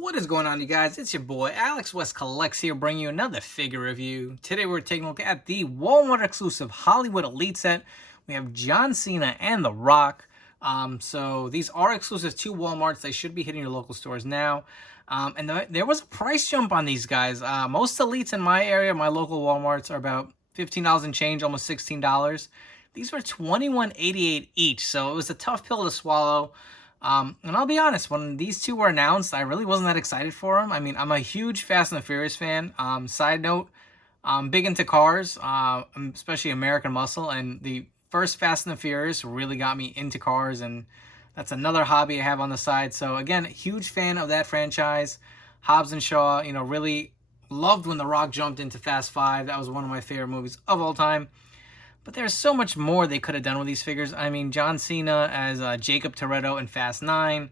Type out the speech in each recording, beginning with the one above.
What is going on, you guys? It's your boy Alex West Collects here, bringing you another figure review. Today we're taking a look at the Walmart exclusive Hollywood Elite set. We have John Cena and The Rock. So these are exclusive to Walmarts. They should be hitting your local stores now. There was a price jump on these guys. Most Elites in my area, my local Walmarts, are about $15 and change, almost $16. These were $21.88 each, so it was a tough pill to swallow. And I'll be honest, when these two were announced, I really wasn't that excited for them. I mean, I'm a huge Fast and the Furious fan. Side note, I'm big into cars, especially American Muscle, and the first Fast and the Furious really got me into cars, and that's another hobby I have on the side. So again, huge fan of that franchise. Hobbs and Shaw, really loved when The Rock jumped into Fast 5. That was one of my favorite movies of all time. But there's so much more they could have done with these figures. I mean, John Cena as Jacob Toretto in Fast 9.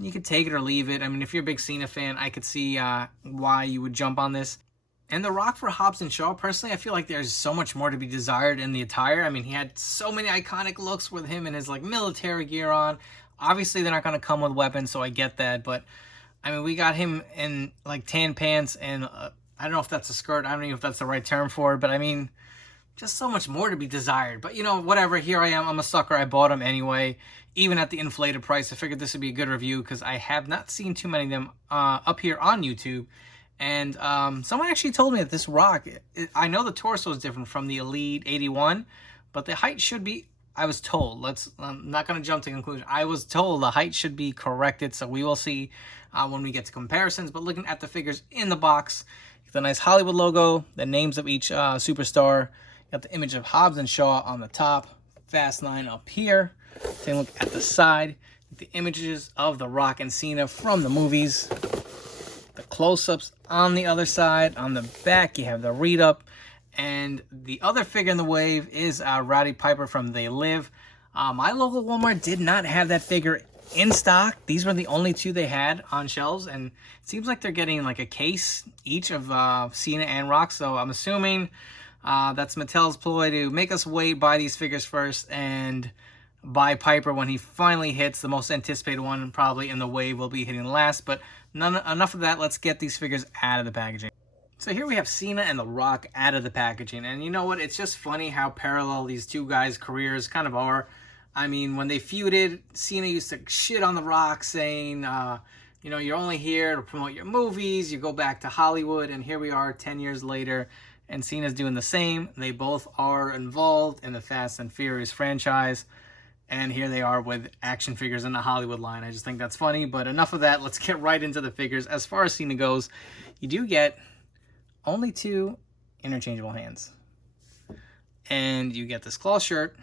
You could take it or leave it. I mean, if you're a big Cena fan, I could see why you would jump on this. And The Rock for Hobbs and Shaw, personally, I feel like there's so much more to be desired in the attire. I mean, he had so many iconic looks with him and his military gear on. Obviously, they're not going to come with weapons, so I get that. But, I mean, we got him in tan pants and I don't know if that's a skirt. I don't know if that's the right term for it. But, I mean, just so much more to be desired. But, whatever. Here I am. I'm a sucker. I bought them anyway. Even at the inflated price, I figured this would be a good review because I have not seen too many of them up here on YouTube. And someone actually told me that this Rock, I know the torso is different from the Elite 81, but the height should be, I was told, I'm not going to jump to conclusion. I was told the height should be corrected, so we will see when we get to comparisons. But looking at the figures in the box, the nice Hollywood logo, the names of each superstar, got the image of Hobbs and Shaw on the top, Fast 9 up here. Take a look at the side, the images of The Rock and Cena from the movies. The close-ups on the other side. On the back, you have the read-up. And the other figure in the wave is Roddy Piper from They Live. My local Walmart did not have that figure in stock. These were the only two they had on shelves. And it seems like they're getting a case each of Cena and Rock. So I'm assuming that's Mattel's ploy to make us wait, buy these figures first, and buy Piper when he finally hits. The most anticipated one probably in the wave will be hitting last. But enough of that. Let's get these figures out of the packaging. So here we have Cena and The Rock out of the packaging. And you know what? It's just funny how parallel these two guys' careers kind of are. I mean, when they feuded, Cena used to shit on The Rock saying, you're only here to promote your movies. You go back to Hollywood. And here we are 10 years later. And Cena's doing the same. They both are involved in the Fast and Furious franchise. And here they are with action figures in the Hollywood line. I just think that's funny. But enough of that. Let's get right into the figures. As far as Cena goes, you do get only 2 interchangeable hands. And you get this cloth shirt.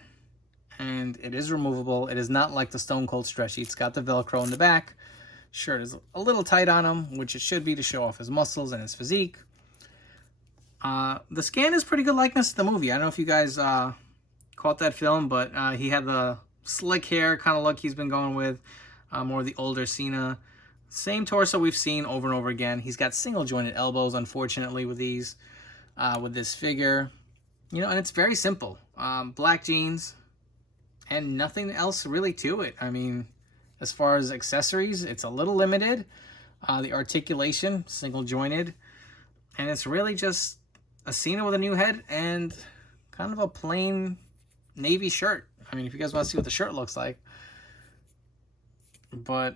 And it is removable. It is not like the Stone Cold Stretchy. It's got the Velcro in the back. Shirt is a little tight on him, which it should be to show off his muscles and his physique. The scan is pretty good likeness to the movie. I don't know if you guys caught that film, but he had the slick hair kind of look he's been going with. More of the older Cena. Same torso we've seen over and over again. He's got single jointed elbows, unfortunately, with these, with this figure. And it's very simple. Black jeans and nothing else really to it. I mean, as far as accessories, it's a little limited. The articulation, single jointed. And it's really just a Cena with a new head and kind of a plain navy shirt. I mean, if you guys want to see what the shirt looks like. But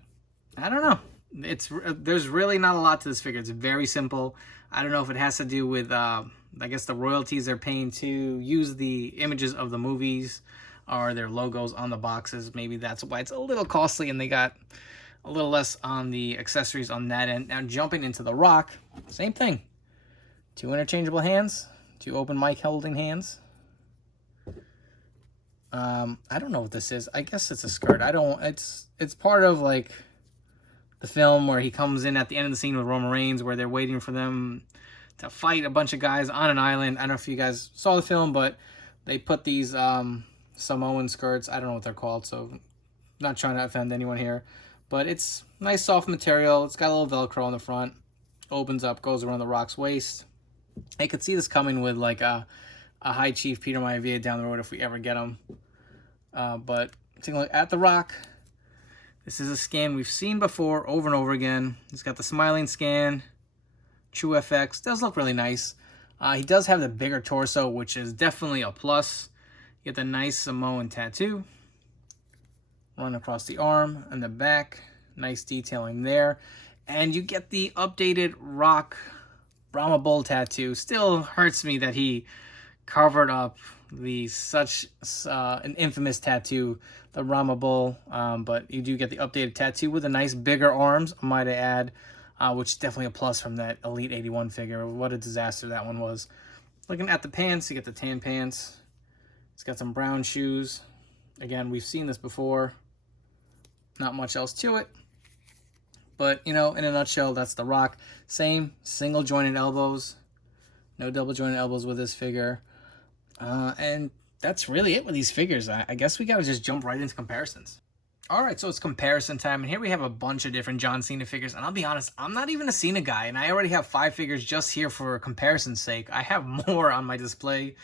I don't know. There's really not a lot to this figure. It's very simple. I don't know if it has to do with, I guess, the royalties they're paying to use the images of the movies or their logos on the boxes. Maybe that's why it's a little costly and they got a little less on the accessories on that end. Now jumping into The Rock, same thing. 2 interchangeable hands, 2 open mic holding hands. I don't know what this is. I guess it's a skirt. It's part of the film where he comes in at the end of the scene with Roman Reigns where they're waiting for them to fight a bunch of guys on an island. I don't know if you guys saw the film, but they put these Samoan skirts. I don't know what they're called, so I'm not trying to offend anyone here. But it's nice soft material. It's got a little Velcro on the front. Opens up, goes around The Rock's waist. I could see this coming with a High Chief Peter Maivia down the road if we ever get him. But taking a look at The Rock, This is a scan we've seen before over and over again. He's got the smiling scan, True FX. Does look really nice. He does have the bigger torso, which is definitely a plus. You get the nice Samoan tattoo. Run across the arm and the back. Nice detailing there. And you get the updated Rock Brahma Bull tattoo. Still hurts me that he covered up the an infamous tattoo, the Brahma Bull. But you do get the updated tattoo with the nice bigger arms, might I add, which is definitely a plus from that Elite 81 figure. What a disaster that one was. Looking at the pants, you get the tan pants. It's got some brown shoes. Again, we've seen this before. Not much else to it. But, you know, in a nutshell, that's the Rock. Same single jointed elbows. No double jointed elbows with this figure. And that's really it with these figures. I guess we got to just jump right into comparisons. All right, so it's comparison time. And here we have a bunch of different John Cena figures. And I'll be honest, I'm not even a Cena guy. And I already have 5 figures just here for comparison's sake. I have more on my display.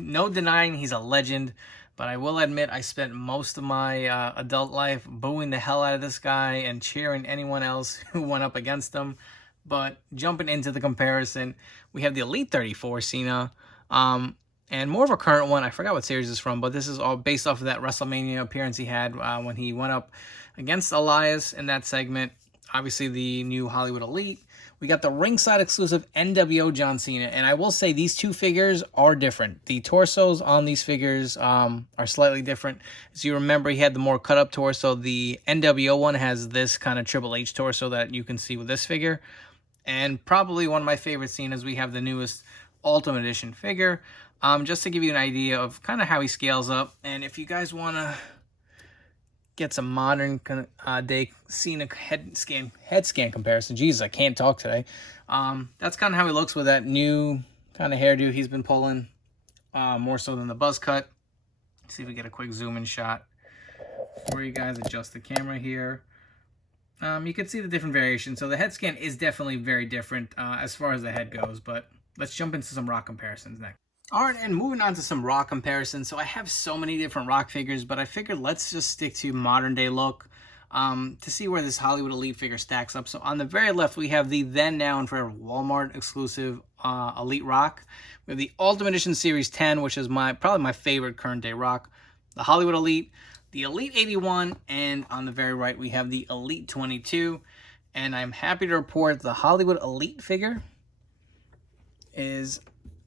No denying he's a legend. But I will admit I spent most of my adult life booing the hell out of this guy and cheering anyone else who went up against him. But jumping into the comparison, we have the Elite 34 Cena. And more of a current one. I forgot what series it's from, but this is all based off of that WrestleMania appearance he had when he went up against Elias in that segment. Obviously, the new Hollywood Elite. We got the ringside exclusive NWO John Cena. And I will say these two figures are different. The torsos on these figures are slightly different. As you remember, he had the more cut up torso. The NWO one has this kind of Triple H torso that you can see with this figure. And probably one of my favorite Cenas, we have the newest Ultimate Edition figure. Just to give you an idea of kind of how he scales up. And if you guys want to get some modern day Cena head scan comparison. Jesus, I can't talk today. That's kind of how he looks with that new kind of hairdo he's been pulling, more so than the buzz cut. Let's see if we get a quick zoom in shot for you guys. Adjust the camera here. You can see the different variations. So the head scan is definitely very different as far as the head goes. But let's jump into some Rock comparisons next. All right, and moving on to some Rock comparisons. So I have so many different Rock figures, but I figured let's just stick to modern day look to see where this Hollywood Elite figure stacks up. So on the very left, we have the then, now, and forever Walmart exclusive Elite Rock. We have the Ultimate Edition Series 10, which is probably my favorite current day Rock. The Hollywood Elite, the Elite 81, and on the very right, we have the Elite 22. And I'm happy to report the Hollywood Elite figure is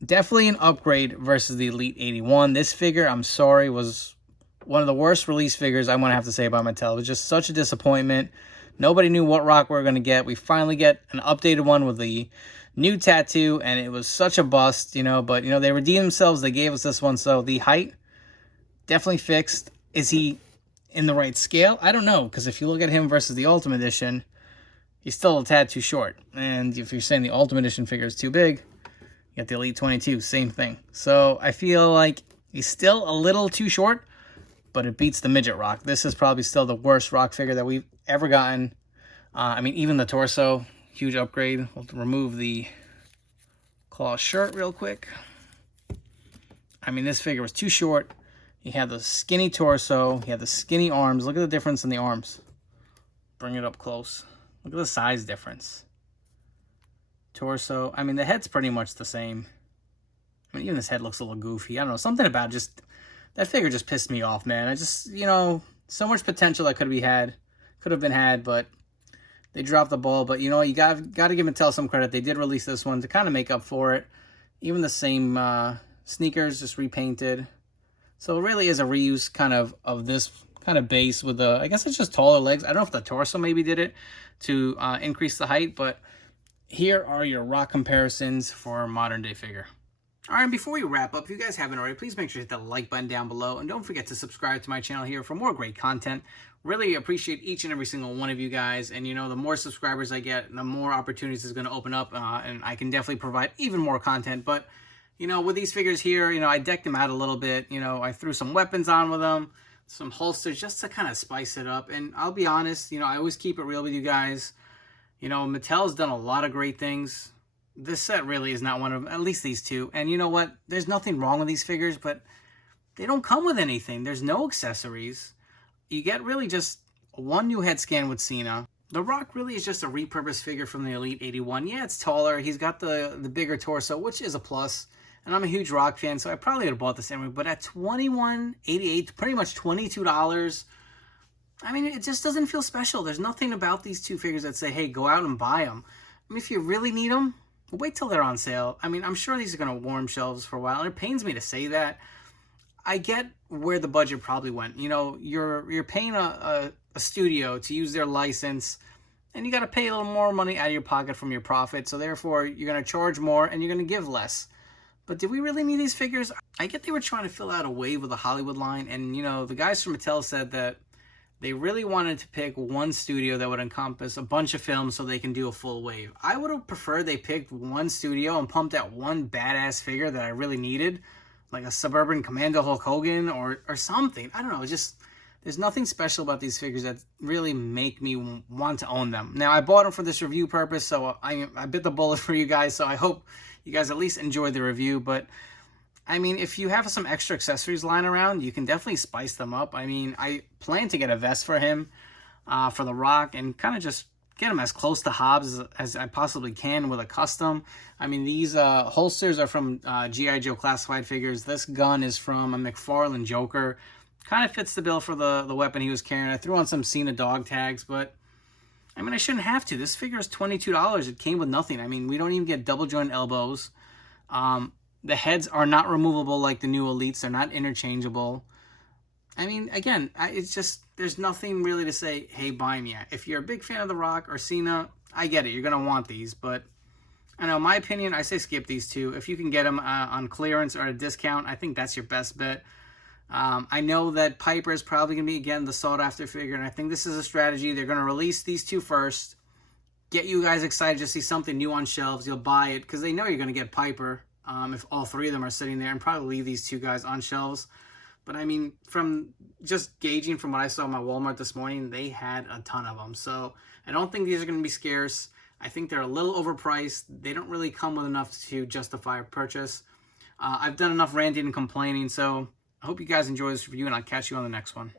definitely an upgrade versus the Elite 81. This figure, I'm sorry, was one of the worst release figures I'm going to have to say about Mattel. It was just such a disappointment. Nobody knew what Rock we were going to get. We finally get an updated one with the new tattoo, and it was such a bust, you know. But, you know, they redeemed themselves. They gave us this one. So the height, definitely fixed. Is he in the right scale? I don't know, because if you look at him versus the Ultimate Edition, he's still a tad too short. And if you're saying the Ultimate Edition figure is too big, you got the Elite 22, same thing. So I feel like he's still a little too short, but it beats the midget Rock. This is probably still the worst Rock figure that we've ever gotten. I mean, even the torso, huge upgrade. We'll remove the claw shirt real quick. I mean, this figure was too short. He had the skinny torso. He had the skinny arms. Look at the difference in the arms. Bring it up close. Look at the size difference. Torso. I mean, the head's pretty much the same. I mean, even this head looks a little goofy. I don't know. Something about just... that figure just pissed me off, man. I just, you know, so much potential that could have been had, but they dropped the ball. But, you know, you got to give Mattel some credit. They did release this one to kind of make up for it. Even the same sneakers, just repainted. So it really is a reuse kind of this kind of base with the, I guess it's just taller legs. I don't know if the torso maybe did it to increase the height, but here are your Rock comparisons for a modern day figure. All right, before we wrap up, if you guys haven't already, please make sure to hit the like button down below. And don't forget to subscribe to my channel here for more great content. Really appreciate each and every single one of you guys. And, you know, the more subscribers I get, the more opportunities is going to open up. And I can definitely provide even more content. But, you know, with these figures here, you know, I decked them out a little bit. You know, I threw some weapons on with them, some holsters just to kind of spice it up. And I'll be honest, you know, I always keep it real with you guys. You know, Mattel's done a lot of great things. This set really is not one of them, at least these two. And you know what? There's nothing wrong with these figures, but they don't come with anything. There's no accessories. You get really just one new head scan with Cena. The Rock really is just a repurposed figure from the Elite 81. Yeah, it's taller. He's got the bigger torso, which is a plus. And I'm a huge Rock fan, so I probably would have bought this anyway. But at $21.88, pretty much $22, I mean, it just doesn't feel special. There's nothing about these two figures that say, hey, go out and buy them. I mean, if you really need them, wait till they're on sale. I mean, I'm sure these are going to warm shelves for a while. And it pains me to say that. I get where the budget probably went. You know, you're paying a studio to use their license, and you got to pay a little more money out of your pocket from your profit. So therefore, you're going to charge more and you're going to give less. But did we really need these figures? I get they were trying to fill out a wave with the Hollywood line. And, you know, the guys from Mattel said that they really wanted to pick one studio that would encompass a bunch of films so they can do a full wave. I would have preferred they picked one studio and pumped out one badass figure that I really needed, like a Suburban Commando Hulk Hogan or something. I don't know. Just there's nothing special about these figures that really make me want to own them. Now, I bought them for this review purpose, so I bit the bullet for you guys. So I hope you guys at least enjoyed the review. But I mean, if you have some extra accessories lying around, you can definitely spice them up. I mean, I plan to get a vest for him, for The Rock, and kind of just get him as close to Hobbs as I possibly can with a custom. I mean, these holsters are from G.I. Joe classified figures. This gun is from a McFarlane Joker. Kind of fits the bill for the weapon he was carrying. I threw on some Cena dog tags, but I mean, I shouldn't have to. This figure is $22. It came with nothing. I mean, we don't even get double joint elbows. The heads are not removable like the new Elites. They're not interchangeable. I mean, again, it's just, there's nothing really to say, hey, buy me. If you're a big fan of The Rock or Cena, I get it. You're going to want these. But, I know, my opinion, I say skip these two. If you can get them on clearance or at a discount, I think that's your best bet. I know that Piper is probably going to be, again, the sought-after figure. And I think this is a strategy. They're going to release these two first. Get you guys excited to see something new on shelves. You'll buy it because they know you're going to get Piper. If all three of them are sitting there, and probably leave these two guys on shelves. But I mean, from just gauging from what I saw in my Walmart this morning, they had a ton of them. So I don't think these are going to be scarce. I think they're a little overpriced. They don't really come with enough to justify a purchase. I've done enough ranting and complaining, so I hope you guys enjoy this review, and I'll catch you on the next one.